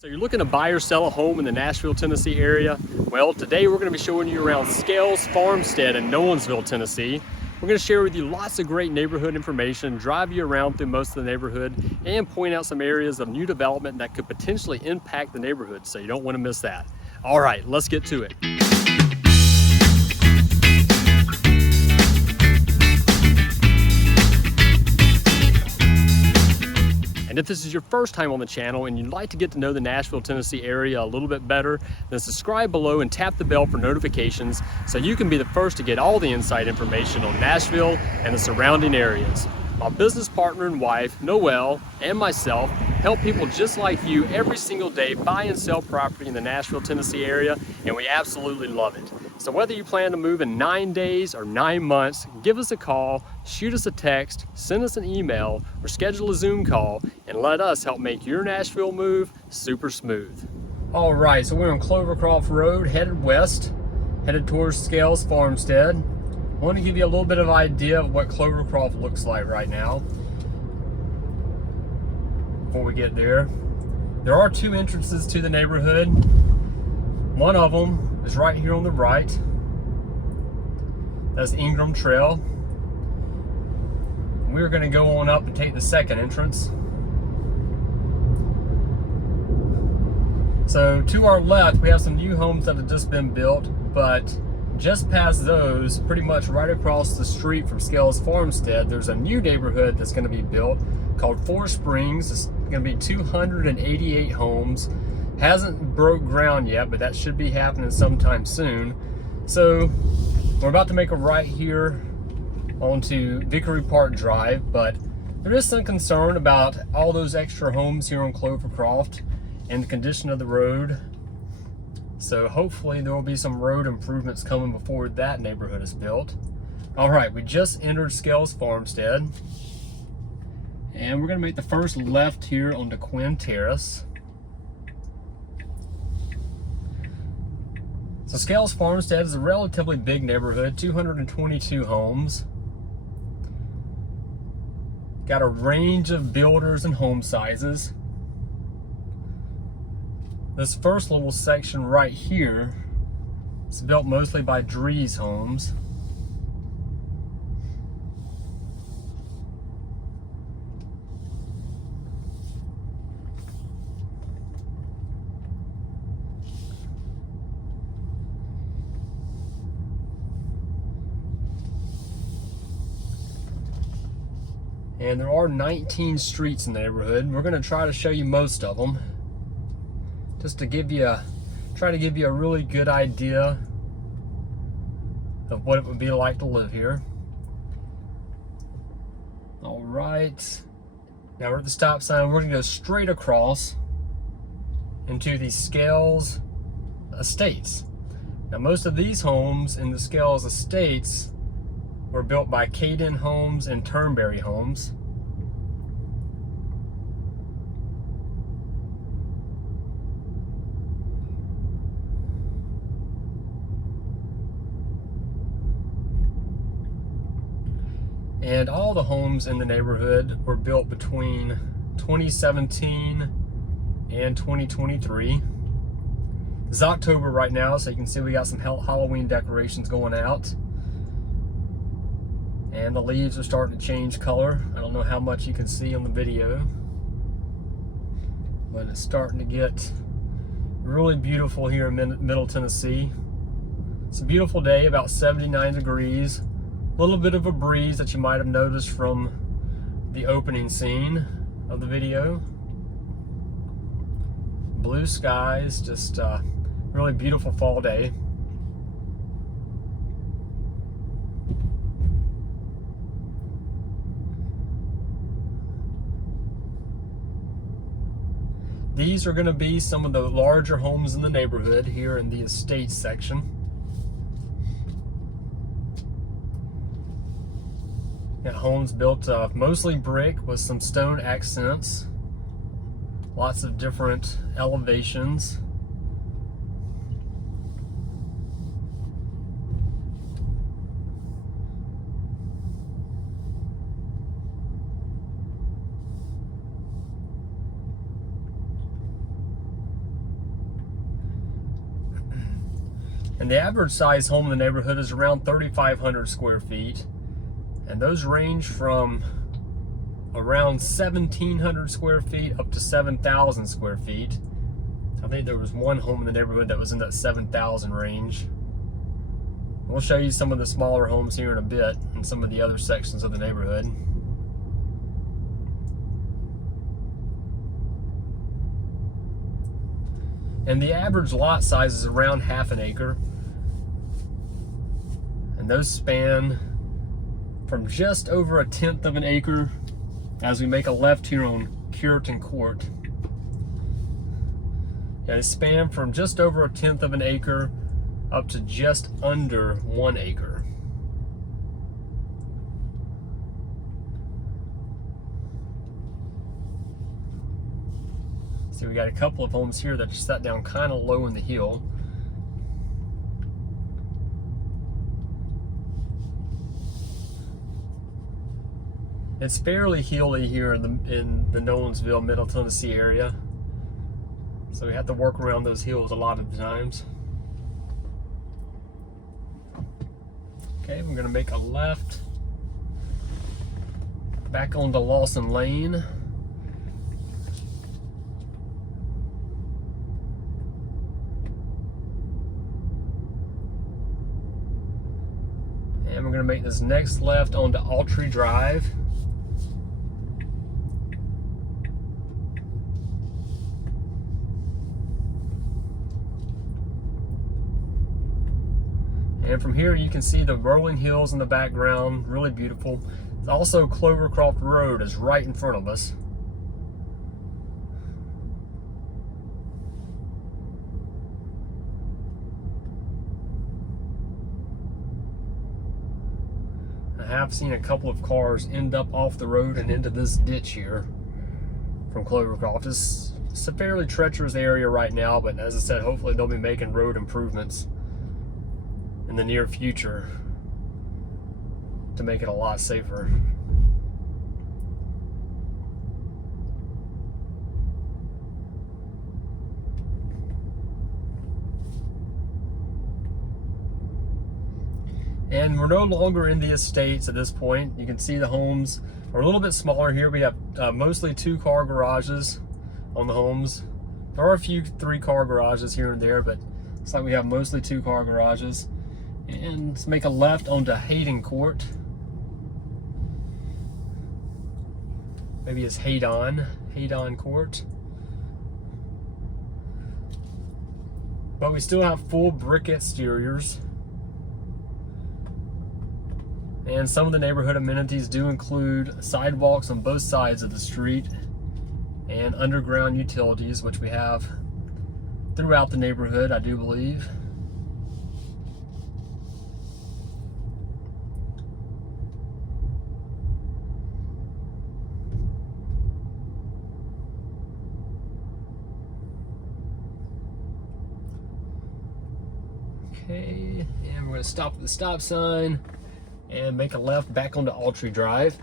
So you're looking to buy or sell a home in the Nashville, Tennessee area? Well, today we're going to be showing you around Scales Farmstead in Nolensville, Tennessee. We're going to share with you lots of great neighborhood information, drive you around through most of the neighborhood, and point out some areas of new development that could potentially impact the neighborhood, so you don't want to miss that. All right, let's get to it. And if this is your first time on the channel and you'd like to get to know the Nashville, Tennessee area a little bit better, then subscribe below and tap the bell for notifications so you can be the first to get all the inside information on Nashville and the surrounding areas. My business partner and wife, Noelle, and myself help people just like you every single day buy and sell property in the Nashville, Tennessee area, and we absolutely love it. So whether you plan to move in 9 days or 9 months, give us a call, shoot us a text, send us an email, or schedule a Zoom call, and let us help make your Nashville move super smooth. All right, so we're on Clovercroft Road, headed west, headed towards Scales Farmstead. I want to give you a little bit of idea of what Clovercroft looks like right now. Before we get there, there are 2 entrances to the neighborhood. One of them is right here on the right. That's Ingram Trail. We're going to go on up and take the second entrance. So to our left, we have some new homes that have just been built, but just past those, pretty much right across the street from Scales Farmstead, there's a new neighborhood that's going to be built called Four Springs. It's going to be 288 homes. Hasn't broke ground yet, but that should be happening sometime soon. So we're about to make a right here onto Vickery Park Drive, but there is some concern about all those extra homes here on Clovercroft and the condition of the road. So hopefully there will be some road improvements coming before that neighborhood is built. All right, we just entered Scales Farmstead, and we're gonna make the first left here onto Quinn Terrace. So Scales Farmstead is a relatively big neighborhood, 222 homes. Got a range of builders and home sizes. This first little section right here is built mostly by Dries Homes. And there are 19 streets in the neighborhood. We're going to try to show you most of them, just to try to give you a really good idea of what it would be like to live here. All right, now we're at the stop sign. We're going to go straight across into the Scales Estates. Now most of these homes in the Scales Estates were built by Heydon Homes and Turnberry Homes. And all the homes in the neighborhood were built between 2017 and 2023. It's October right now, so you can see we got some Halloween decorations going out. And the leaves are starting to change color. I don't know how much you can see on the video, but it's starting to get really beautiful here in Middle Tennessee. It's a beautiful day, about 79 degrees. A little bit of a breeze that you might have noticed from the opening scene of the video. Blue skies, just a really beautiful fall day. These are going to be some of the larger homes in the neighborhood here in the estate section. Got homes built mostly brick with some stone accents. Lots of different elevations. And the average size home in the neighborhood is around 3,500 square feet. And those range from around 1,700 square feet up to 7,000 square feet. I think there was one home in the neighborhood that was in that 7,000 range. We'll show you some of the smaller homes here in a bit and some of the other sections of the neighborhood. And the average lot size is around half an acre. And those span from just over 1/10 of an acre as we make a left here on Cureton Ct. And they span from just over 1/10 of an acre up to just under 1 acre. So we got a couple of homes here that are set down kind of low in the hill. It's fairly hilly here in the Nolensville, Middle Tennessee area. So we have to work around those hills a lot of the times. Okay, we're gonna make a left back onto Lawson Ln. And we're gonna make this next left onto Autry Drive. And from here you can see the rolling hills in the background, really beautiful. It's also Clovercroft Road is right in front of us. I have seen a couple of cars end up off the road and into this ditch here from Clovercroft. It's a fairly treacherous area right now, but as I said, hopefully they'll be making road improvements in the near future to make it a lot safer. And we're no longer in the estates at this point. You can see the homes are a little bit smaller here. We have mostly 2-car garages on the homes. There are a few 3-car garages here and there, but it's like we have mostly 2-car garages. And let's make a left onto Heydon Ct. Maybe it's Heydon Ct. But we still have full brick exteriors. And some of the neighborhood amenities do include sidewalks on both sides of the street and underground utilities, which we have throughout the neighborhood, I do believe. Okay, and we're going to stop at the stop sign and make a left back onto Autry Drive.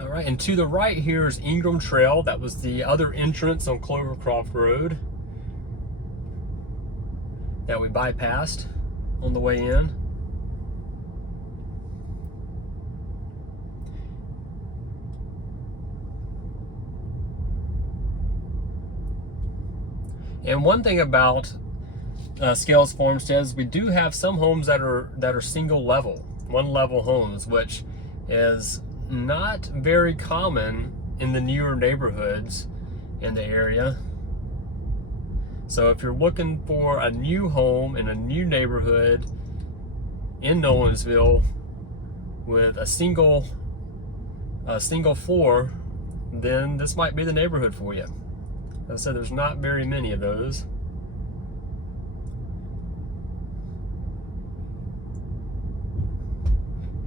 All right, and to the right here is Ingram Trail. That was the other entrance on Clovercroft Road that we bypassed on the way in. And one thing about Scales Farmstead is we do have some homes that are single level, 1-level homes, which is not very common in the newer neighborhoods in the area. So if you're looking for a new home in a new neighborhood in Nolensville with a single floor, then this might be the neighborhood for you. As I said, there's not very many of those.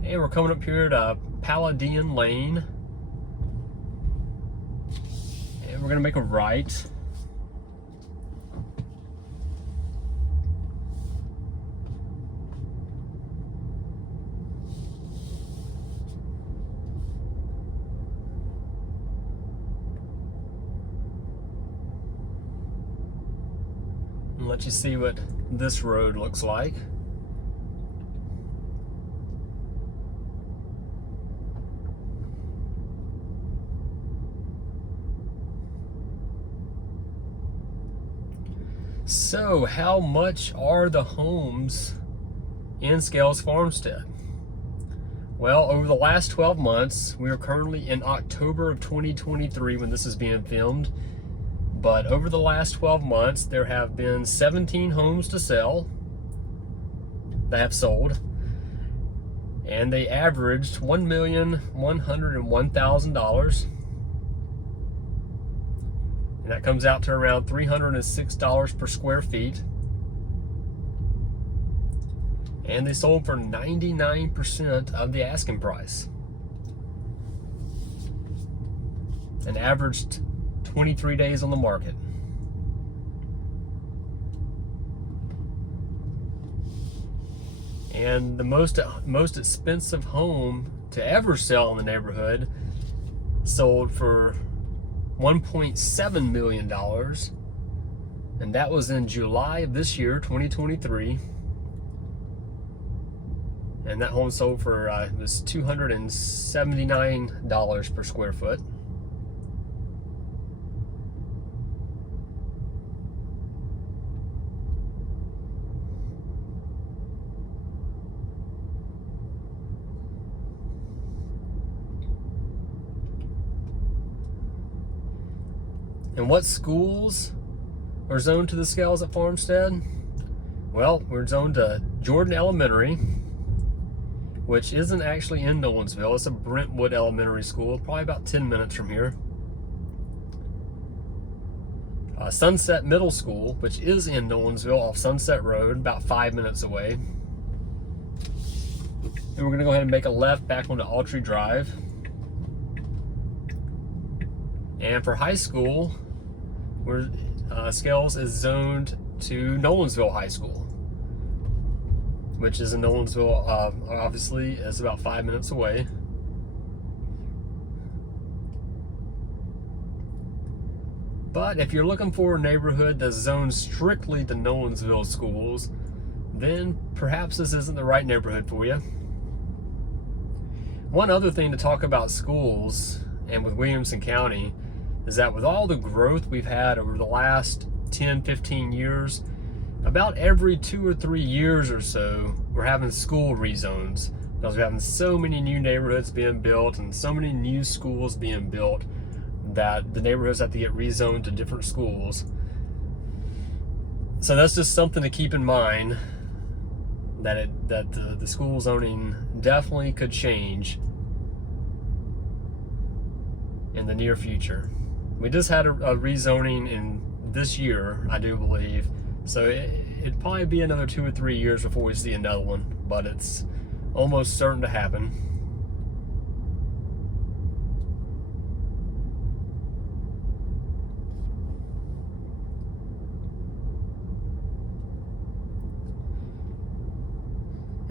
And we're coming up here to Palladian Ln. And we're gonna make a right. and let you see what this road looks like. So how much are the homes in Scales Farmstead? Well, over the last 12 months, we are currently in October of 2023 when this is being filmed, but over the last 12 months, there have been 17 homes to sell that have sold, and they averaged $1,101,000. And that comes out to around $306 per square feet. And they sold for 99% of the asking price. And averaged 23 days on the market. And the most expensive home to ever sell in the neighborhood sold for $1.7 million, and that was in July of this year, 2023. And that home sold for it was $279 per square foot. And what schools are zoned to the Scales at Farmstead? Well, we're zoned to Jordan Elementary, which isn't actually in Nolensville. It's a Brentwood Elementary School, probably about 10 minutes from here. Sunset Middle School, which is in Nolensville off Sunset Road, about 5 minutes away. Then we're gonna go ahead and make a left back onto Autry Drive. And for high school, Scales is zoned to Nolensville High School, which is in Nolensville, obviously, is about 5 minutes away. But if you're looking for a neighborhood that's zoned strictly to Nolensville schools, then perhaps this isn't the right neighborhood for you. One other thing to talk about schools and with Williamson County is that with all the growth we've had over the last 10, 15 years, about every 2 or 3 years or so, we're having school rezones because we're having so many new neighborhoods being built and so many new schools being built that the neighborhoods have to get rezoned to different schools. So that's just something to keep in mind, that the school zoning definitely could change in the near future. We just had a rezoning in this year, I do believe, so it'd probably be another 2 or 3 years before we see another one, but it's almost certain to happen.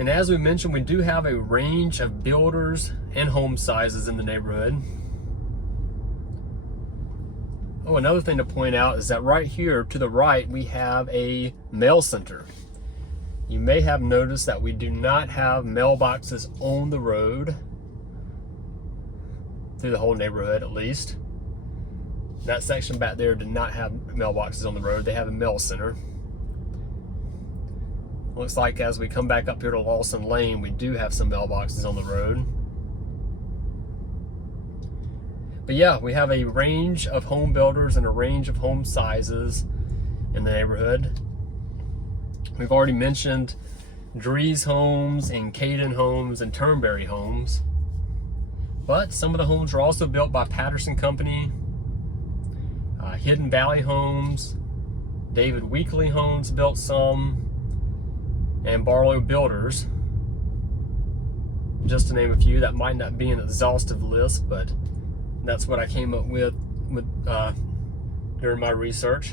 And as we mentioned, we do have a range of builders and home sizes in the neighborhood. Oh, another thing to point out is that right here to the right, we have a mail center. You may have noticed that we do not have mailboxes on the road, through the whole neighborhood at least. That section back there did not have mailboxes on the road. They have a mail center. Looks like as we come back up here to Lawson Ln, we do have some mailboxes on the road. But yeah, we have a range of home builders and a range of home sizes in the neighborhood. We've already mentioned Drees Homes and Heydon Homes and Turnberry Homes. But some of the homes were also built by Patterson Company, Hidden Valley Homes, David Weekly Homes built some, and Barlow Builders, just to name a few. That might not be an exhaustive list, but that's what I came up with during my research.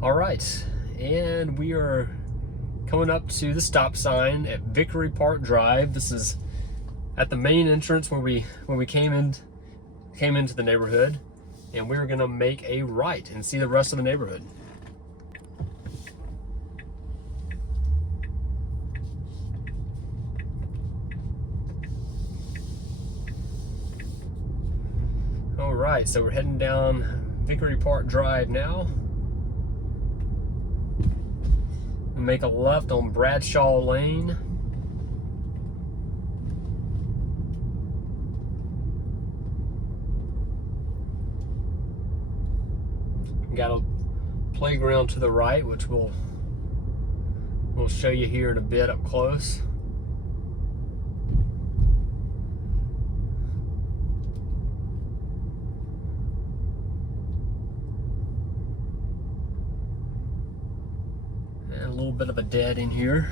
All right, and we are coming up to the stop sign at Vickery Park Drive. This is at the main entrance where we came into the neighborhood, and we're gonna make a right and see the rest of the neighborhood. right, so we're heading down Vickery Park Drive now. And make a left on Bradshaw Ln. Got a playground to the right, which we'll show you here in a bit up close. And a little bit of a dead in here.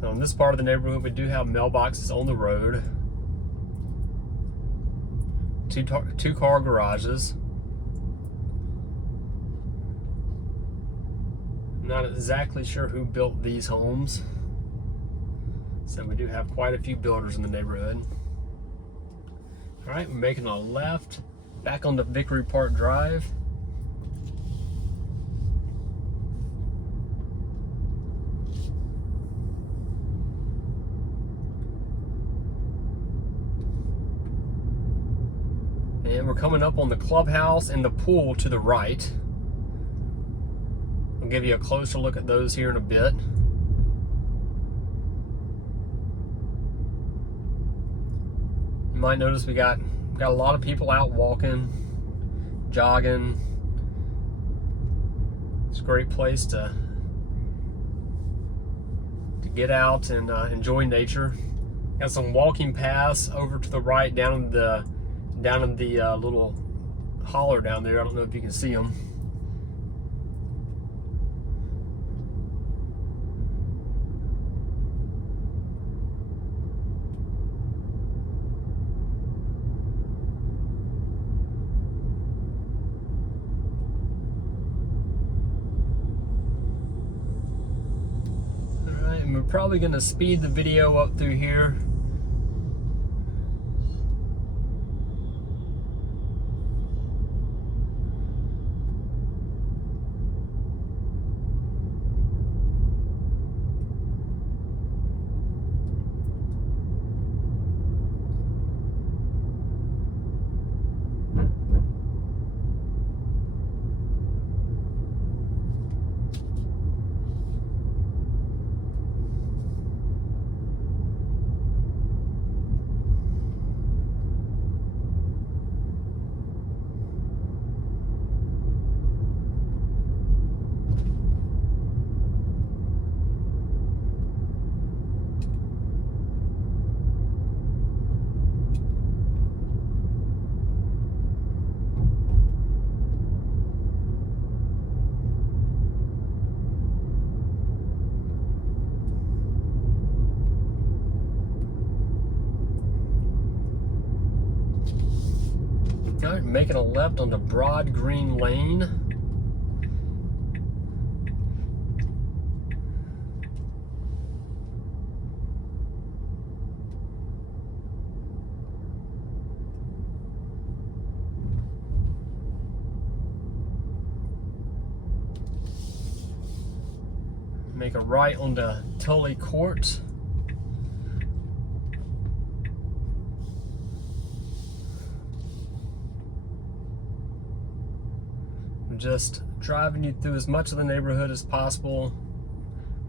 So in this part of the neighborhood, we do have mailboxes on the road, two car garages. I'm not exactly sure who built these homes, so we do have quite a few builders in the neighborhood. All right, we're making a left back onto Vickery Park Drive. And we're coming up on the clubhouse and the pool to the right. I'll give you a closer look at those here in a bit. You might notice we got a lot of people out walking, jogging. It's a great place to get out and enjoy nature. Got some walking paths over to the right down in the little holler down there. I don't know if you can see them. All right, and we're probably going to speed the video up through here. All right, making a left onto Broadgreen Ln. Make a right onto Tulley Ct. Just driving you through as much of the neighborhood as possible,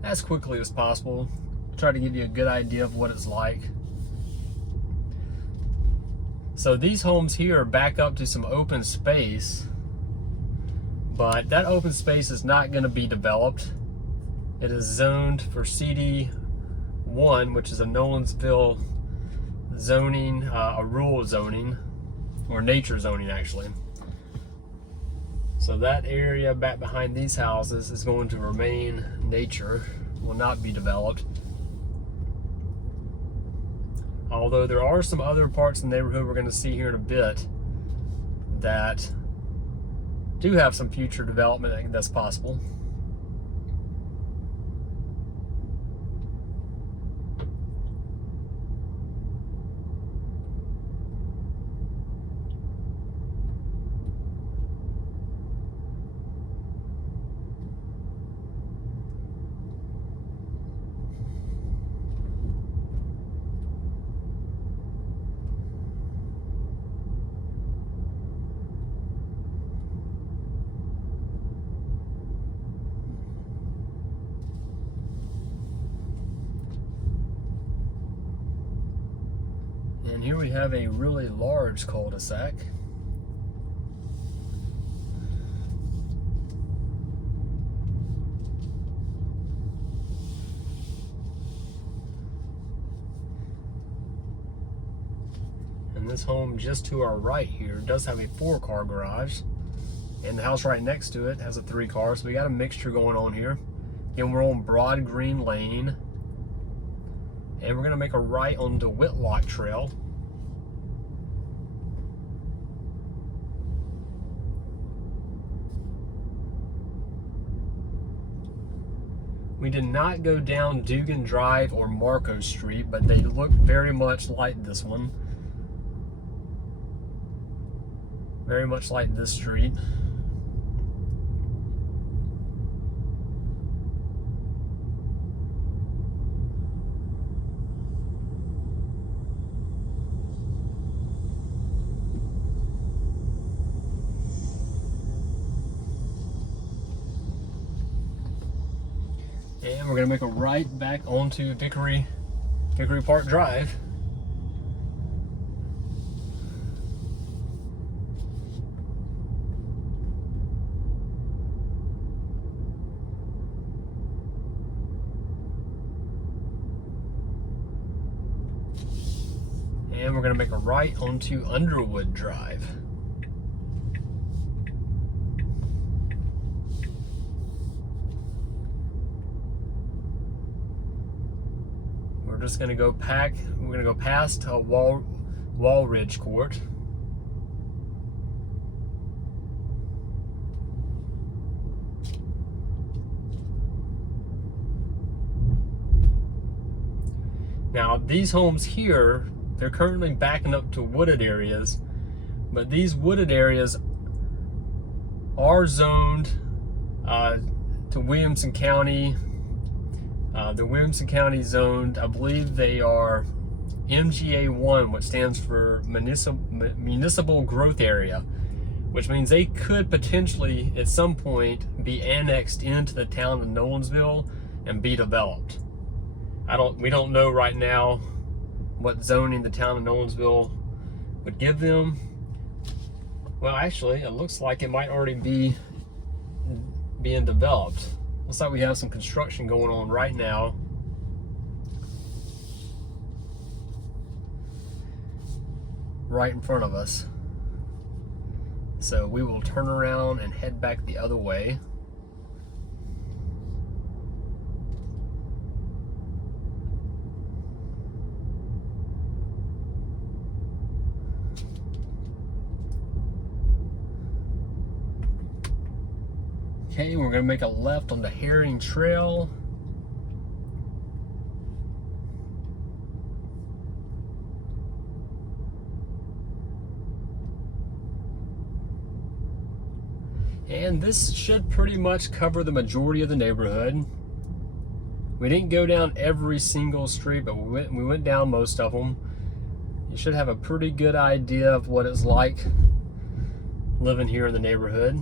as quickly as possible. Try to give you a good idea of what it's like. So these homes here are back up to some open space, but that open space is not going to be developed. It is zoned for CD1, which is a Nolensville zoning, a rural zoning, or nature zoning actually. So that area back behind these houses is going to remain nature, will not be developed. Although there are some other parts of the neighborhood we're going to see here in a bit that do have some future development that's possible. And here we have a really large cul-de-sac. And this home just to our right here does have a 4-car garage. And the house right next to it has a 3-car, so we got a mixture going on here. Again, we're on Broadgreen Ln. And we're gonna make a right onto Whitlock Trail. We did not go down Dugan Drive or Marco Street, but they look very much like this one. Very much like this street. And we're gonna make a right back onto Vickery Park Drive. And we're gonna make a right onto Underwood Drive. We're just gonna go past Walridge Court. Now these homes here, they're currently backing up to wooded areas, but these wooded areas are zoned to Williamson County. The Williamson County zoned, I believe they are MGA1, which stands for Municipal Growth Area, which means they could potentially at some point be annexed into the town of Nolensville and be developed. We don't know right now what zoning the town of Nolensville would give them. Well, actually, it looks like it might already be being developed. Looks like we have some construction going on right now. Right in front of us. So we will turn around and head back the other way. Okay, we're gonna make a left on the Heydon Trail. And this should pretty much cover the majority of the neighborhood. We didn't go down every single street, but we went down most of them. You should have a pretty good idea of what it's like living here in the neighborhood.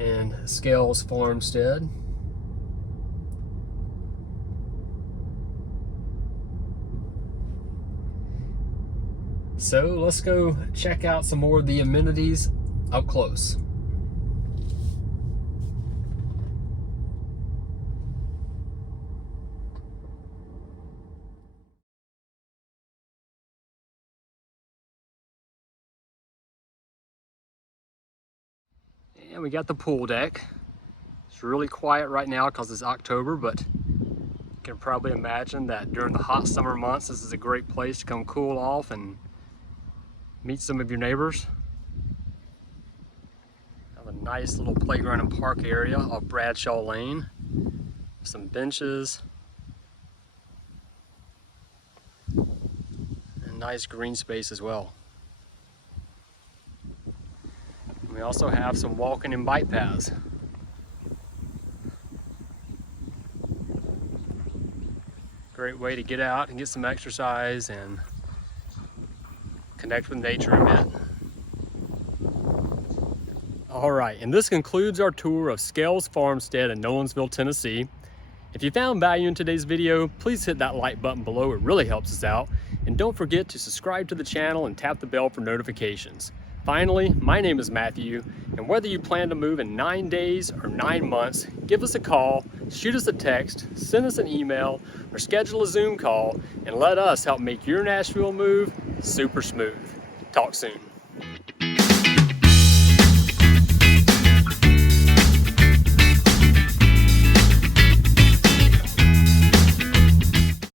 And Scales Farmstead. So let's go check out some more of the amenities up close. And we got the pool deck. It's really quiet right now because it's October, but you can probably imagine that during the hot summer months, this is a great place to come cool off and meet some of your neighbors. Have a nice little playground and park area off Bradshaw Ln. Some benches. And nice green space as well. We also have some walking and bike paths. Great way to get out and get some exercise and connect with nature a bit. All right, and this concludes our tour of Scales Farmstead in Nolensville, Tennessee. If you found value in today's video, please hit that like button below. It really helps us out. And don't forget to subscribe to the channel and tap the bell for notifications. Finally, my name is Matthew, and whether you plan to move in 9 days or 9 months, give us a call, shoot us a text, send us an email, or schedule a Zoom call, and let us help make your Nashville move super smooth. Talk soon.